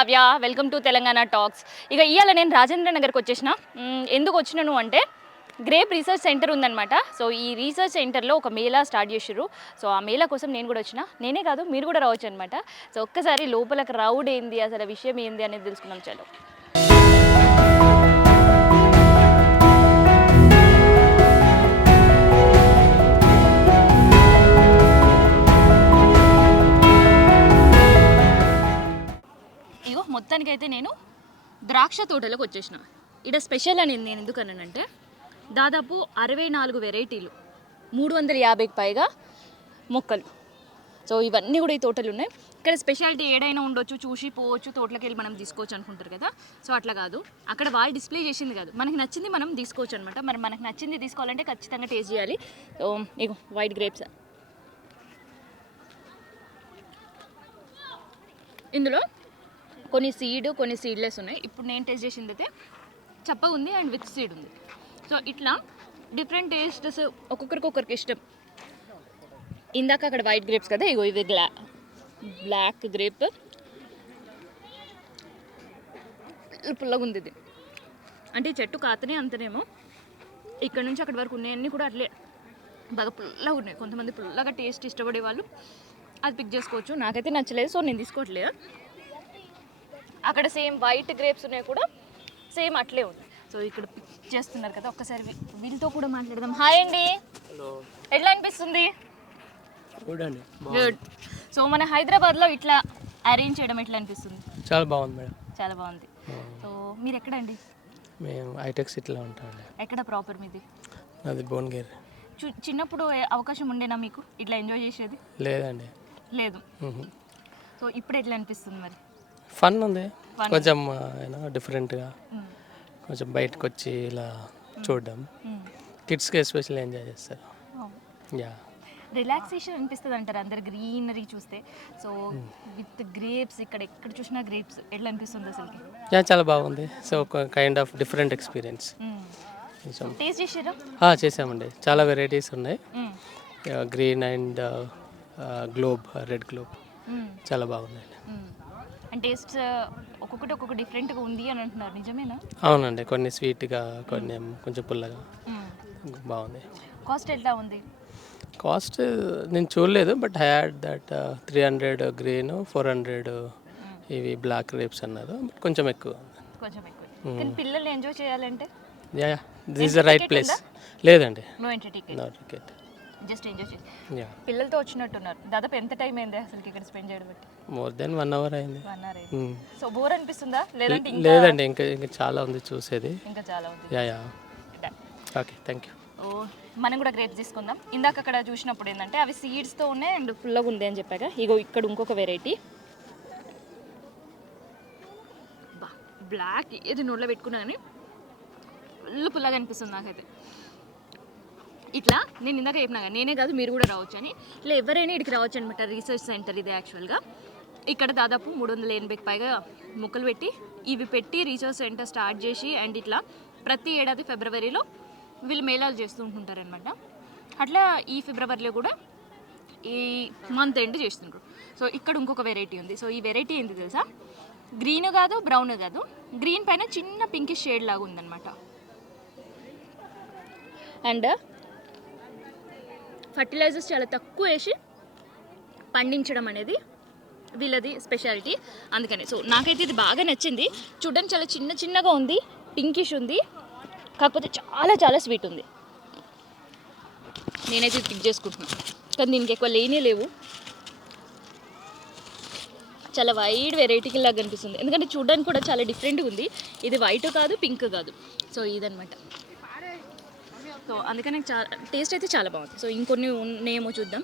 Kavya, welcome to Telangana talks. ఇక ఇవాళ నేను రాజేంద్ర నగర్కి వచ్చేసిన. ఎందుకు వచ్చినాను అంటే గ్రేప్ రీసెర్చ్ సెంటర్ ఉందన్నమాట. సో ఈ రీసెర్చ్ సెంటర్లో ఒక మేళా స్టార్ట్ చేసిర్రు. సో ఆ మేళా కోసం నేను కూడా వచ్చిన. నేనే కాదు, మీరు కూడా రావచ్చు అనమాట. సో ఒక్కసారి లోపల క్రౌడ్ ఏంది, అసలు విషయం ఏంది అనేది తెలుసుకుందాం. చలో. ఇగో మొత్తానికైతే నేను ద్రాక్ష తోటలోకి వచ్చేసిన. ఇక్కడ స్పెషల్ అని నేను ఎందుకన్నానంటే దాదాపు 64 వెరైటీలు, 350కి పైగా మొక్కలు. సో ఇవన్నీ కూడా ఈ తోటలు ఉన్నాయి. ఇక్కడ స్పెషాలిటీ ఏడైనా ఉండొచ్చు, చూసి పోవచ్చు, తోటలోకి వెళ్ళి మనం తీసుకోవచ్చు అనుకుంటారు కదా. సో అట్లా కాదు, అక్కడ వాళ్ళు డిస్ప్లే చేసింది కాదు, మనకి నచ్చింది మనం తీసుకోవచ్చు అనమాట. మరి మనకు నచ్చింది తీసుకోవాలంటే ఖచ్చితంగా టేస్ట్ చేయాలి. ఇగో వైట్ గ్రేప్స్, ఇందులో కొన్ని సీడ్, కొన్ని సీడ్లెస్ ఉన్నాయి. ఇప్పుడు నేను టేస్ట్ చేసింది అయితే చప్పగా ఉంది అండ్ విత్ సీడ్ ఉంది. సో ఇట్లా డిఫరెంట్ టేస్ట్స్ ఒక్కొక్కరికి ఇష్టం. ఇందాక అక్కడ వైట్ గ్రేప్స్ కదా, ఇగో ఇది బ్లాక్ గ్రేప్, పుల్లగా ఉంది ఇది. అంటే ఈ చెట్టు కాతనే అంతనేమో, ఇక్కడ నుంచి అక్కడి వరకు ఉన్నాయన్నీ కూడా అట్లే బాగా పుల్లగా ఉన్నాయి. కొంతమంది పుల్లగా టేస్ట్ ఇష్టపడే వాళ్ళు అది పిక్ చేసుకోవచ్చు. నాకైతే నచ్చలేదు, సో నేను తీసుకోవట్లేదు. అక్కడ సేమ్ వైట్ గ్రేప్స్ ఉన్నాయి కూడా, సేమ్ అట్లే ఉంది. సో ఇక్కడ పిక్ చేస్తున్నారు కదా, ఒక్కసారి వీళ్ళతో కూడా మాట్లాడదాం. హాయ్ అండి, ఎట్లా అనిపిస్తుంది? గుడ్. సో మన హైదరాబాద్లో ఇట్లా అరేంజ్ చేయడం ఎట్లా అనిపిస్తుంది? చాలా బాగుంది మేడం. చాలా బాగుంది. సో మీరు ఎక్కడండి? మేము హైటెక్ సిటీలో ఉంటామండి. ఎక్కడ ప్రాపర్ మీది? అది భువనగిరి. చిన్నప్పుడు అవకాశం ఉండేనా మీకు ఇట్లా ఎంజాయ్ చేసేది? లేదండి. లేదు. సో ఇప్పుడు ఎట్లా అనిపిస్తుంది మరి? ఫన్ ఉంది కొంచెం, డిఫరెంట్గా కొంచెం బయటకు వచ్చి ఇలా చూడడం, కిడ్స్కి ఎస్పెషల్లీ ఎంజాయ్ చేస్తారు. యా, రిలాక్సేషన్ అనిపిస్తుంది అంటారు అందరు గ్రీనరీ చూస్తే. సో విత్ గ్రేప్స్, ఎక్కడ చూసినా గ్రేప్స్, ఎట్లా అనిపిస్తుంది అసలుకి? యా, చాలా బాగుంది. సో ఒక kind of different experience. Taste చేసారా? చేసామండి. చాలా వెరైటీస్ ఉన్నాయి. Green and globe, red globe, చాలా బాగుందండి. అండ్ టేస్ట్ ఒక్కొక్క డిఫరెంట్గా ఉంది అని అంటున్నారు, నిజమేనా? అవునండి, కొన్ని స్వీట్గా, కొన్ని కొంచెం పుల్లగా, బాగుంది. కాస్ట్ ఎట్లా ఉంది? కాస్ట్ నేను చూడలేదు, but I had that 300 green, 400 ఇవి బ్లాక్ గ్రేప్స్ అన్నారు. బట్ కొంచెం ఎక్కువ. కానీ పిల్లలు ఎంజాయ్ చేయాలంటే yeah, this is the right place. లేదండి, no entry ticket, no ticket, just enjoy చేసి. పిల్లలతో వచ్చినట్టున్నారు. దాదాపు ఎంత టైం అయింది అసలు ఇక్కడ స్పెండ్ చేయడం? బట్టి మోర్ దెన్ 1 hour అయింది. 1 hour అయింది. సో బోర్ అనిపిస్తుందా? లేదండి, ఇంకా చాలా ఉంది చూసేది. ఇంకా చాలా ఉంది. Yeah, okay, thank you. మనం కూడా గ్రేప్స్ తీసుకుందాం. ఇందాక అక్కడ చూసినప్పుడు ఏంటంటే అవి సీడ్స్తో ఉన్నాయి అండ్ పుల్లగా ఉంది అని చెప్పాక, ఇగో ఇక్కడ ఇంకొక వెరైటీ బ్లాక్, ఏది నోట్లో పెట్టుకున్నా కానీ ఫుల్ పుల్లగా అనిపిస్తుంది నాకైతే. ఇట్లా నేను ఇందాక చెప్పినా కానీ నేనే కాదు, మీరు కూడా రావచ్చు అని. ఇట్లా ఎవరైనా ఇక్కడికి రావచ్చు అనమాట. రీసెర్చ్ సెంటర్ ఇది యాక్చువల్గా. ఇక్కడ దాదాపు 380కి పైగా మొక్కలు పెట్టి రీసెర్చ్ సెంటర్ స్టార్ట్ చేసి, అండ్ ఇట్లా ప్రతి ఏడాది ఫిబ్రవరిలో వీళ్ళు మేళాలు చేస్తూ ఉంటుంటారనమాట. అట్లా ఈ ఫిబ్రవరిలో కూడా ఈ మంత్ ఎండ్ చేస్తుంటారు. సో ఇక్కడ ఇంకొక వెరైటీ ఉంది. సో ఈ వెరైటీ ఏంటి తెలుసా? గ్రీన్ కాదు, బ్రౌన్ కాదు, గ్రీన్ పైన చిన్న పింకిష్ షేడ్ లాగా ఉందన్నమాట. అండ్ ఫర్టిలైజర్స్ చాలా తక్కువ వేసి పండించడం అనేది వీళ్ళది స్పెషాలిటీ. అందుకని సో నాకైతే ఇది బాగా నచ్చింది. చూడడానికి చాలా చిన్నగా ఉంది, పింకిష్ ఉంది, కాకపోతే చాలా స్వీట్ ఉంది. నేనైతే ఇది పిక్ చేసుకుంటున్నాను, కానీ దీనికి ఎక్కువ లేవు. చాలా వైడ్ వెరైటీకి లాగా కనిపిస్తుంది, ఎందుకంటే చూడడానికి కూడా చాలా డిఫరెంట్గా ఉంది. ఇది వైట్ కాదు, పింక్ కాదు, సో ఇదనమాట. సో అందుకని టేస్ట్ అయితే చాలా బాగుంది. సో ఇంకొన్ని ఉన్నాయేమో చూద్దాం.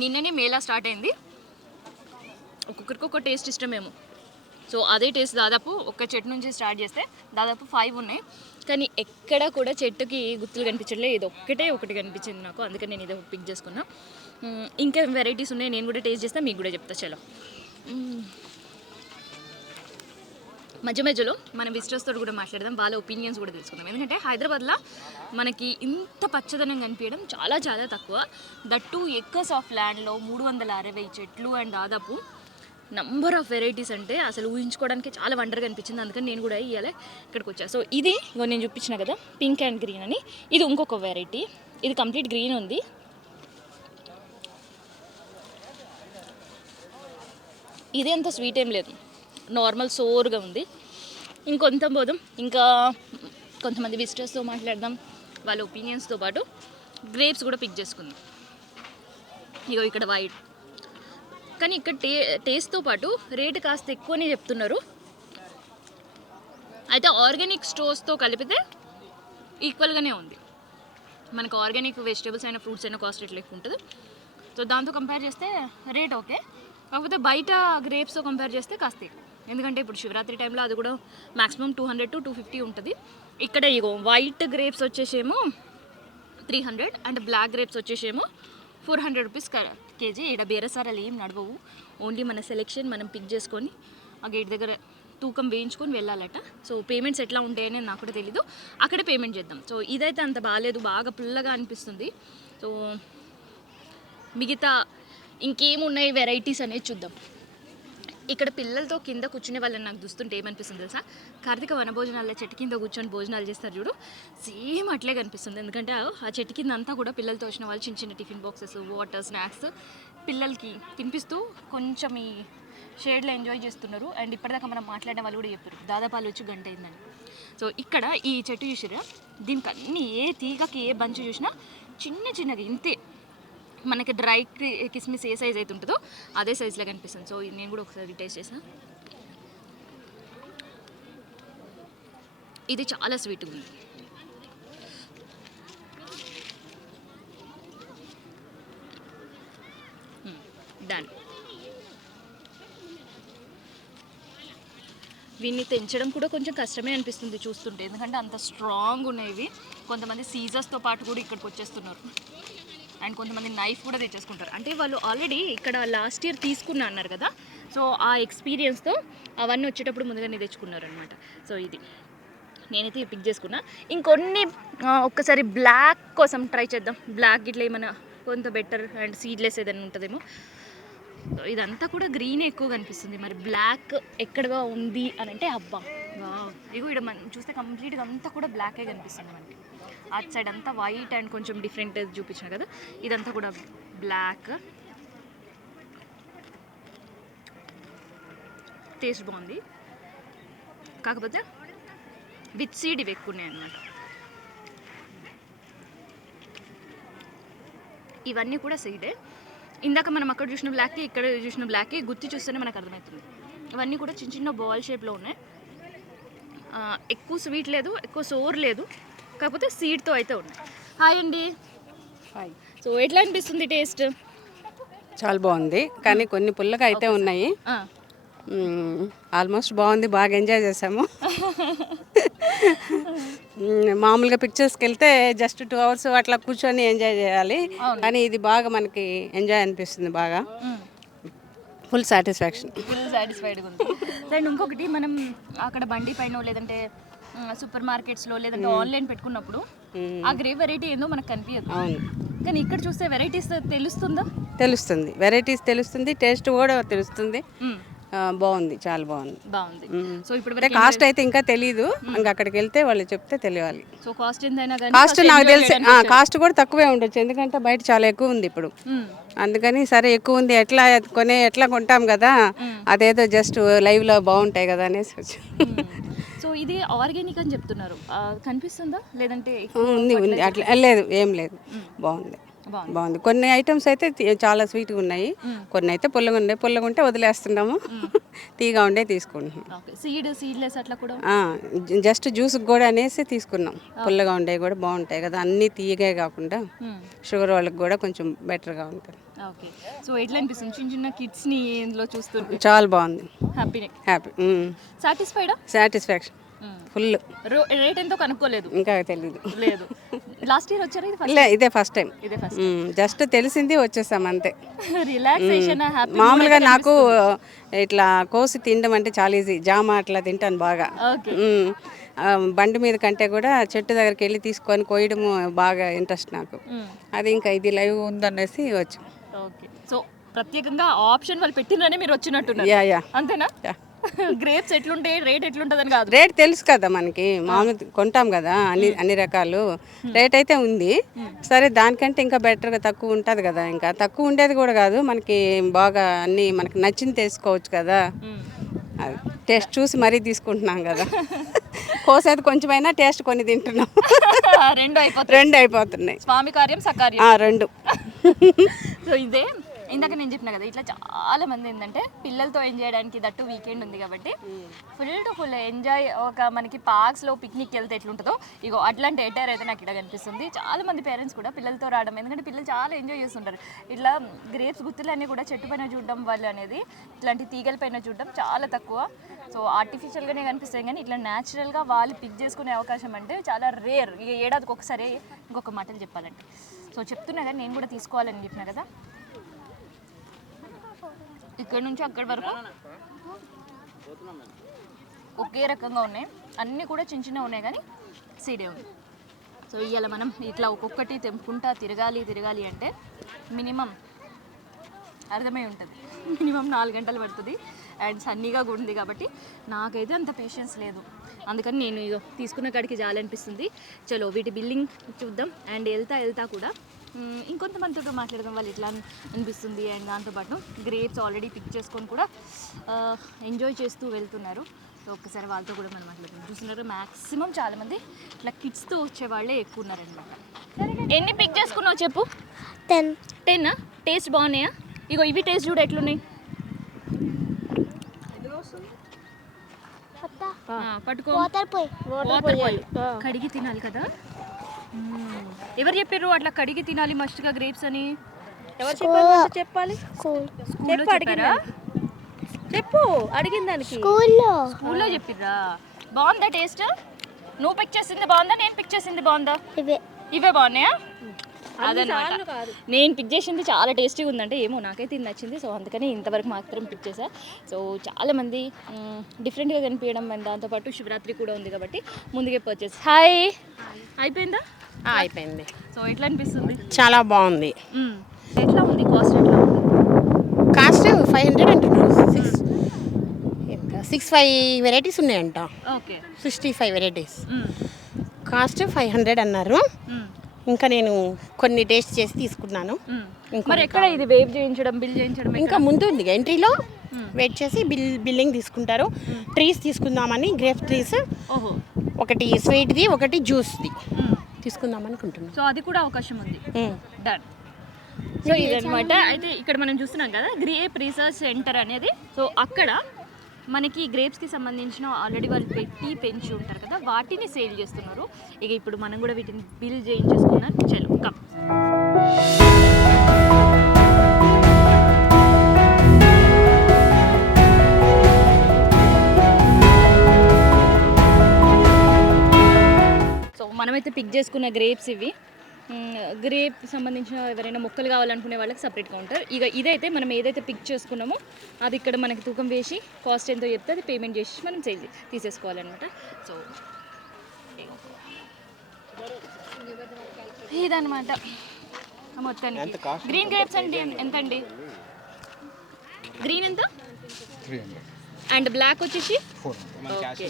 నిన్ననే మేళా స్టార్ట్ అయింది. ఒక్కొక్కరికి ఒక్క టేస్ట్ ఇష్టమేమో. సో అదే టేస్ట్ దాదాపు ఒక చెట్టు నుంచి స్టార్ట్ చేస్తే దాదాపు 5 ఉన్నాయి, కానీ ఎక్కడ కూడా చెట్టుకి గుర్తులు కనిపించట్లేదు. ఇది ఒకటి కనిపించింది నాకు, అందుకని నేను ఇదే పిక్ చేసుకున్నా. ఇంకా వెరైటీస్ ఉన్నాయి, నేను కూడా టేస్ట్ చేస్తా, మీకు కూడా చెప్తా. చలో. మధ్య మధ్యలో మన విజిటర్స్ తోటి కూడా మాట్లాడదాం, వాళ్ళ ఒపీనియన్స్ కూడా తెలుసుకుందాం. ఎందుకంటే హైదరాబాద్లో మనకి ఇంత పచ్చదనం కనిపించడం చాలా చాలా తక్కువ. దట్టు ఎక్కర్స్ ఆఫ్ ల్యాండ్లో 360 చెట్లు అండ్ దాదాపు నంబర్ ఆఫ్ వెరైటీస్ అంటే అసలు ఊహించుకోవడానికి చాలా వండర్గా అనిపించింది. అందుకని నేను కూడా ఇవాళ ఇక్కడికి వచ్చా. సో ఇది నేను చూపించిన కదా పింక్ అండ్ గ్రీన్ అని, ఇది ఇంకొక వెరైటీ. ఇది కంప్లీట్ గ్రీన్ ఉంది. ఇది అంత స్వీట్ ఏం లేదు, నార్మల్ సోర్గా ఉంది. ఇంకొంత పోదాం, ఇంకా కొంతమంది విజిటర్స్తో మాట్లాడదాం, వాళ్ళ ఒపీనియన్స్తో పాటు గ్రేప్స్ కూడా పిక్ చేసుకుందాం. ఇగో ఇక్కడ వైట్, కానీ ఇక్కడ టేస్ట్తో పాటు రేటు కాస్త ఎక్కువనే చెప్తున్నారు. అయితే ఆర్గానిక్ స్టోర్స్తో కలిపితే ఈక్వల్గానే ఉంది. మనకు ఆర్గానిక్ వెజిటేబుల్స్ అయినా ఫ్రూట్స్ అయినా కాస్ట్ రేట్ ఎక్కువ ఉంటుంది. సో దాంతో కంపేర్ చేస్తే రేట్ ఓకే, కాకపోతే బయట గ్రేప్స్తో కంపేర్ చేస్తే కాస్త ఎక్కువ. ఎందుకంటే ఇప్పుడు శివరాత్రి టైంలో అది కూడా మ్యాక్సిమం 200 to 250 ఉంటుంది. ఇక్కడ ఇగో వైట్ గ్రేప్స్ వచ్చేసేమో 300 అండ్ బ్లాక్ గ్రేప్స్ వచ్చేసేమో 400 రూపీస్ కేజీ. ఇక్కడ బేరసారాలు ఏం నడవవు, ఓన్లీ మన సెలెక్షన్ మనం పిక్ చేసుకొని ఆ గేట్ దగ్గర తూకం వేయించుకొని వెళ్ళాలట. సో పేమెంట్స్ ఎట్లా ఉంటాయని నాకు కూడా తెలీదు, అక్కడే పేమెంట్ చేద్దాం. సో ఇదైతే అంత బాగాలేదు, బాగా పుల్లగా అనిపిస్తుంది. సో మిగతా ఇంకేమున్నాయి వెరైటీస్ అనేది చూద్దాం. ఇక్కడ పిల్లలతో కింద కూర్చునే వాళ్ళని నాకు చూస్తుంటే ఏమనిపిస్తుంది తెలుసా, కార్తీక వనభోజనాల్లో చెట్టు కింద కూర్చొని భోజనాలు చేస్తారు చూడు, సేమ్ అట్లే కనిపిస్తుంది. ఎందుకంటే ఆ చెట్టు కింద అంతా కూడా పిల్లలతో వచ్చిన వాళ్ళు చిన్న చిన్న టిఫిన్ బాక్సెస్, వాటర్, స్నాక్స్ పిల్లలకి తినిపిస్తూ కొంచెం ఈ షేడ్లో ఎంజాయ్ చేస్తున్నారు. అండ్ ఇప్పటిదాకా మనం మాట్లాడిన వాళ్ళు కూడా చెప్పారు దాదాపు వాళ్ళు వచ్చి గంట అయిందని. సో ఇక్కడ ఈ చెట్టు చూసిరా, దీనికి అన్ని ఏ తీగకి ఏ బంచ్ చూసినా చిన్న చిన్నగా ఇంతే, మనకి డ్రై కిస్మిస్ ఏ సైజ్ అయితే ఉంటుందో అదే సైజులో కనిపిస్తుంది. సో నేను కూడా ఒకసారి టేస్ట్ చేసాను, ఇది చాలా స్వీట్గా ఉంది. డన్. వీటిని తెంచడం కూడా కొంచెం కష్టమే అనిపిస్తుంది చూస్తుంటే, ఎందుకంటే అంత స్ట్రాంగ్ ఉన్నాయి ఇవి. కొంతమంది సీజర్స్తో పాటు కూడా ఇక్కడికి వచ్చేస్తున్నారు, అండ్ కొంతమంది నైఫ్ కూడా తెచ్చేసుకుంటారు. అంటే వాళ్ళు ఆల్రెడీ ఇక్కడ లాస్ట్ ఇయర్ తీసుకున్నా అన్నారు కదా, సో ఆ ఎక్స్పీరియన్స్తో అవన్నీ వచ్చేటప్పుడు ముందుగానే తెచ్చుకున్నారు అనమాట. సో ఇది నేనైతే పిక్ చేసుకున్నా. ఇంకొన్ని ఒక్కసారి బ్లాక్ కోసం ట్రై చేద్దాం. బ్లాక్ ఇట్లా ఏమైనా కొంత బెటర్ అండ్ సీడ్లెస్ ఏదైనా ఉంటుందేమో. సో ఇదంతా కూడా గ్రీన్ ఎక్కువ కనిపిస్తుంది, మరి బ్లాక్ ఎక్కడగా ఉంది అని అంటే అబ్బా ఇగో ఇక్కడ మనం చూస్తే కంప్లీట్గా అంతా కూడా బ్లాకే కనిపిస్తుంది మనకి. అటు సైడ్ అంతా వైట్ అండ్ కొంచెం డిఫరెంట్ చూపించిన కదా, ఇదంతా కూడా బ్లాక్. టేస్ట్ బాగుంది, కాకపోతే విత్ సీడ్ ఇవి ఎక్కువ ఉన్నాయి అన్నమాట. ఇవన్నీ కూడా సీడే. ఇందాక మనం అక్కడ చూసిన బ్లాక్కి ఇక్కడ చూసిన బ్లాక్కి గుర్తు చూస్తేనే మనకు అర్థమవుతుంది. ఇవన్నీ కూడా చిన్న చిన్న బాల్ షేప్లో ఉన్నాయి. ఎక్కువ స్వీట్ లేదు, ఎక్కువ సోర్ లేదు, కాకపోతే సీడ్తో అయితే ఉన్నాయి. హాయ్ అండి. హాయ్. సో ఎట్లా అనిపిస్తుంది టేస్ట్? చాలా బాగుంది, కానీ కొన్ని పుల్లగా అయితే ఉన్నాయి. ఆల్మోస్ట్ బాగుంది, బాగా ఎంజాయ్ చేసాము. మామూలుగా పిక్చర్స్కి వెళ్తే జస్ట్ 2 hours అట్లా కూర్చొని ఎంజాయ్ చేయాలి, కానీ ఇది బాగా మనకి ఎంజాయ్ అనిపిస్తుంది, బాగా ఫుల్ సాటిస్ఫాక్షన్. ఫుల్ సాటిస్ఫైడ్గా ఉంది. అండ్ ఇంకొకటి, మనం అక్కడ బండి పైన లేదంటే సూపర్ మార్కెట్స్లో లేదంటే ఆన్లైన్ పెట్టుకున్నప్పుడు ఆ గ్రేప్ వెరైటీ ఏందో మనకు కనిపించదు. అవును, కానీ ఇక్కడ చూస్తే వెరైటీస్ తెలుస్తుందా? తెలుస్తుంది, వెరైటీస్ తెలుస్తుంది, టేస్ట్ కూడా తెలుస్తుంది. బాగుంది, చాలా బాగుంది. బాగుంది. సో ఇప్పుడు కాస్ట్ అయితే ఇంకా తెలీదు, ఇంకా అక్కడికి వెళ్తే వాళ్ళు చెప్తే తెలియాలి. సో కాస్ట్ ఎంతైనా కానీ కాస్ట్ నాకు తెలిసి కాస్ట్ కూడా తక్కువే ఉండొచ్చు, ఎందుకంటే బయట చాలా ఎక్కువ ఉంది ఇప్పుడు. అందుకని సరే ఎక్కువ ఉంది, ఎట్లా కొంటాం కదా, అదేదో జస్ట్ లైవ్లో బాగుంటాయి కదా అనేసి వచ్చి. సో ఇది ఆర్గానిక్ అని చెప్తున్నారు, కనిపిస్తుందా లేదంటే? ఉంది అట్లా లేదు, ఏం లేదు, బాగుంది. బాగుంది. కొన్ని ఐటమ్స్ అయితే చాలా స్వీట్గా ఉన్నాయి, కొన్ని అయితే పుల్లగా ఉన్నాయి. పుల్లగా ఉంటే వదిలేస్తున్నాము, తీగా ఉండే తీసుకుంటున్నాం. సీడ్లెస్ అట్లా కూడా జస్ట్ జ్యూస్ కూడా అనేసి తీసుకున్నాం. పుల్లగా ఉండే కూడా బాగుంటాయి కదా, అన్నీ తీయగా కాకుండా షుగర్ వాళ్ళకి కూడా కొంచెం బెటర్గా ఉంటుంది. ఓకే. సో ఎట్లా అనిపిస్తుంది చిన్న చిన్న కిడ్స్ని ఇందులో చూస్తుంటే? చాలా బాగుంది, హ్యాపీ సాటిస్ఫాక్షన్. ఫుల్. రేట్ ఎంతో కనుక్కోలేదు? ఇంకా తెలీదు. లేదు. లాస్ట్ ఇయర్ వచ్చారా? ఇది లే, ఇదే ఫస్ట్ టైం. ఇదే ఫస్ట్. జస్ట్ తెలిసింది వచ్చేసాం అంతే. Relaxation, happy. మామూలుగా నాకు ఇట్లా కోసి తినడం అంటే చాలా ఈజీ. జామ అట్లా తింటాను బాగా. ఓకే. బండి మీద కంటే కూడా చెట్టు దగ్గరికి వెళ్ళి తీసుకొని కోయడము బాగా ఇంట్రెస్ట్ నాకు. అది ఇంకా ఇది లైవ్ ఉందనేసి వచ్చి. ఓకే. సో ప్రత్యేకంగా ఆప్షన్ వాళ్ళు పెట్టిననే మీరు వచ్చినట్టున్నారు. యా. అంతేనా? గ్రేప్స్ ఎట్లుంటాయి, రేట్ ఎట్లుంటుందని కాదు, రేట్ తెలుసు కదా మనకి. మామూలు కొంటాం కదా అన్ని రకాలు. రేట్ అయితే ఉంది. సరే, దానికంటే ఇంకా బెటర్గా తక్కువ ఉంటుంది కదా. ఇంకా తక్కువ ఉండేది కూడా కాదు, మనకి బాగా అన్ని మనకి నచ్చింది తీసుకోవచ్చు కదా. అది టేస్ట్ చూసి మరీ తీసుకుంటున్నాం కదా. కోసేది కొంచెమైనా టేస్ట్ కొన్ని తింటున్నాం. రెండు అయిపోతున్నాయి. స్వామి కార్యం సకార్యం రెండు. సో ఇదే ఇందాక నేను చెప్పిన కదా, ఇట్లా చాలా మంది ఏంటంటే పిల్లలతో ఎంజాయ్ చేయడానికి, దట్టు వీకెండ్ ఉంది కాబట్టి ఫుల్ టు ఫుల్ ఎంజాయ్. ఒక మనకి పార్క్స్లో పిక్నిక్ వెళ్తే ఎట్లుంటుందో ఇగో అట్లాంటి ఎటైర్ అయితే నాకు ఇక్కడ కనిపిస్తుంది. చాలా మంది పేరెంట్స్ కూడా పిల్లలతో రావడం, ఎందుకంటే పిల్లలు చాలా ఎంజాయ్ చేస్తుంటారు. ఇట్లా గ్రేప్స్ గుత్తులన్నీ కూడా చెట్టు పైన చూడడం వల్ల అనేది, ఇట్లాంటి తీగల పైన చూడడం చాలా తక్కువ. సో ఆర్టిఫిషియల్గానే కనిపిస్తాయి, కానీ ఇట్లా న్యాచురల్గా వాళ్ళు పిక్ చేసుకునే అవకాశం అంటే చాలా రేర్. ఇక ఏడాదికి ఒకసారి. ఇంకొక మాటలు చెప్పాలంటే, సో చెప్తున్నా కానీ నేను కూడా తీసుకోవాలని చెప్పినా కదా, ఇక్కడ నుంచి అక్కడి వరకు ఒకే రకంగా ఉన్నాయి. అన్నీ కూడా చిన్న చిన్న ఉన్నాయి, కానీ సీడే ఉంది. సో ఇవాళ మనం ఇట్లా ఒక్కొక్కటి తెంపుకుంటా తిరగాలి అంటే మినిమం అర్థమై ఉంటుంది, మినిమం 4 గంటలు పడుతుంది. అండ్ సన్నీగా కూడా ఉంది కాబట్టి నాకైతే అంత పేషెన్స్ లేదు. అందుకని నేను ఇదో తీసుకున్న కాడికి జాలనిపిస్తుంది. చలో వీటి బిల్లింగ్ చూద్దాం. అండ్ వెళ్తా కూడా ఇంకొంతమందితో మాట్లాడడం వాళ్ళు ఎట్లా అనిపిస్తుంది. అండ్ దాంతోపాటు గ్రేప్స్ ఆల్రెడీ పిక్ చేసుకొని కూడా ఎంజాయ్ చేస్తూ వెళ్తున్నారు. సో ఒక్కసారి వాళ్ళతో కూడా మనం మాట్లాడుతున్నాం. చూస్తున్నారు మ్యాక్సిమం చాలామంది ఇట్లా కిడ్స్తో వచ్చే వాళ్ళే ఎక్కువ ఉన్నారనమాట. ఎన్ని పిక్ చేసుకున్నావు చెప్పు? 10. టేస్ట్ బాగున్నాయా? ఇగో ఇవి టేస్ట్ చూడు ఎట్లున్నాయి. పట్టుకో. వాటర్ పోయి కడిగి తినాలి కదా. ఎవరు చెప్పారు అట్లా కడిగి తినాలి మస్ట్గా గ్రేప్స్ అని? ఎవరు చెప్పాలి? చెప్పు, అడిగిన దానికి స్కూల్లో చెప్పిర్రా? బాగుందా టేస్ట్? నువ్వు పిక్ చేసింది బాగుందా, నేను పిక్ చేసింది బాగుందా? ఇవే బాగున్నాయా? అదనమాట. నేను పిక్ చేసింది చాలా టేస్టీగా ఉందంటే ఏమో నాకైతే ఇది నచ్చింది. సో అందుకని ఇంతవరకు మాత్రం పిక్ చేశా. సో చాలామంది డిఫరెంట్గా కనిపించడం, అండ్ దాంతోపాటు శివరాత్రి కూడా ఉంది కాబట్టి ముందుకే పర్చేస్. హాయ్, అయిపోయిందా? అయిపోయింది. సో ఎట్లా అనిపిస్తుంది? చాలా బాగుంది. ఎట్లా ఉంది కాస్ట్? ఎట్లా ఉంది కాస్ట్? 500 అంటున్నారు. 65 వెరైటీస్ ఉన్నాయంట. Okay, 65 varieties. కాస్ట్ 500 అన్నారు. ఇంకా నేను కొన్ని టేస్ట్ చేసి తీసుకున్నాను. మరి ఎక్కడ ఇది వేవ్ చేయించడం, బిల్ చేయించడం? ఇంకా ముందు ఉంది ఎంట్రీలో వెయిట్ చేసి బిల్లింగ్ తీసుకుంటారు. ట్రీస్ తీసుకుందామని, గ్రేప్ ట్రీస్, ఒకటి స్వీట్ది ఒకటి జ్యూస్ది తీసుకుందాం అనుకుంటున్నాం. సో అది కూడా అవకాశం ఉంది. డన్. సో ఇదనమాట. అయితే ఇక్కడ మనం చూస్తున్నాం కదా గ్రేప్ రీసెర్చ్ సెంటర్ అనేది. సో అక్కడ మనకి గ్రేప్స్కి సంబంధించిన ఆల్రెడీ వాళ్ళు పెంచి ఉంటారు కదా, వాటిని సేల్ చేస్తున్నారు. ఇక ఇప్పుడు మనం కూడా వీటిని బిల్ చేయించేసుకున్నాం. చలో కమ్. సో మనమైతే పిక్ చేసుకున్న గ్రేప్స్ ఇవి. గ్రేప్ సంబంధించిన ఎవరైనా మొక్కలు కావాలనుకునే వాళ్ళకి సపరేట్ కౌంటర్. ఇక ఇదైతే మనం ఏదైతే పిక్ చేసుకున్నామో అది ఇక్కడ మనకి తూకం వేసి కాస్ట్ ఎంతో చెప్తే అది పేమెంట్ చేసి మనం తీసేసుకోవాలన్నమాట. సో ఇదన్నమాట మొత్తానికి. గ్రీన్ గ్రేప్స్ అంటే ఎంత అండి? గ్రీన్ ఎంత? అండ్ బ్లాక్ వచ్చేసి ఓకే.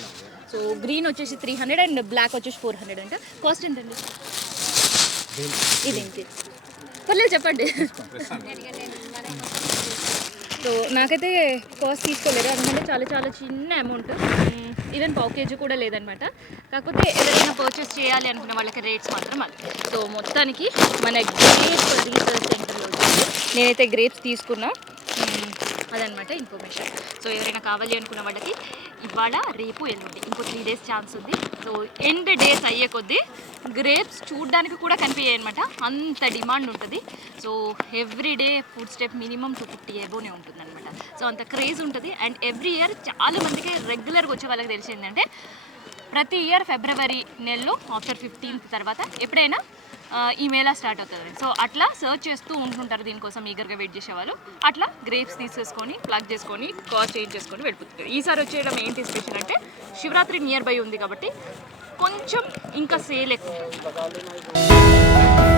సో గ్రీన్ వచ్చేసి 300 అండ్ బ్లాక్ వచ్చేసి 400 అంట. కాస్ట్ ఎంతండి? ఇదేంటి పర్లేదు చెప్పండి. సో నాకైతే కాస్ట్ తీసుకోలేదు, ఎందుకంటే చాలా చాలా చిన్న అమౌంట్, ఈవెన్ పావు కేజీ కూడా లేదనమాట. కాకపోతే ఎవరైనా పర్చేస్ చేయాలి అనుకున్న వాళ్ళకి రేట్స్ మాత్రం అది. సో మొత్తానికి మన గ్రేప్ రీసెర్చ్ సెంటర్లో వచ్చి నేనైతే గ్రేప్స్ తీసుకున్నా. అదనమాట ఇన్ఫర్మేషన్. సో ఎవరైనా కావాలి అనుకున్న వాళ్ళకి ఇవాళ, రేపు, ఎల్లుండి ఇంకో 3 డేస్ ఛాన్స్ ఉంది. సో ఎండ్ డేస్ అయ్యే కొద్దీ గ్రేప్స్ చూడడానికి కూడా కనిపించాయి అనమాట, అంత డిమాండ్ ఉంటుంది. So every day food step minimum 250 ఎబోనే ఉంటుంది అనమాట. సో అంత క్రేజ్ ఉంటుంది. అండ్ ఎవ్రీ ఇయర్ చాలా మందికి రెగ్యులర్గా వచ్చే వాళ్ళకి తెలిసిందంటే ప్రతి ఇయర్ ఫిబ్రవరి నెలలో ఆఫ్టర్ 15th తర్వాత ఎప్పుడైనా ఈ మేళా స్టార్ట్ అవుతుంది. సో అట్లా సర్చ్ చేస్తూ ఉంటుంటారు దీనికోసం ఈగర్గా వెయిట్ చేసేవాళ్ళు. అట్లా గ్రేప్స్ తీసేసుకొని ప్లగ్ చేసుకొని కాస్ట్ చేంజ్ చేసుకొని వెళ్ళిపోతుంది. ఈసారి వచ్చేయడం ఏంటి స్పెషల్ అంటే శివరాత్రి నియర్ బై ఉంది కాబట్టి కొంచెం ఇంకా సేల్ ఎక్కువ ఉంటుంది.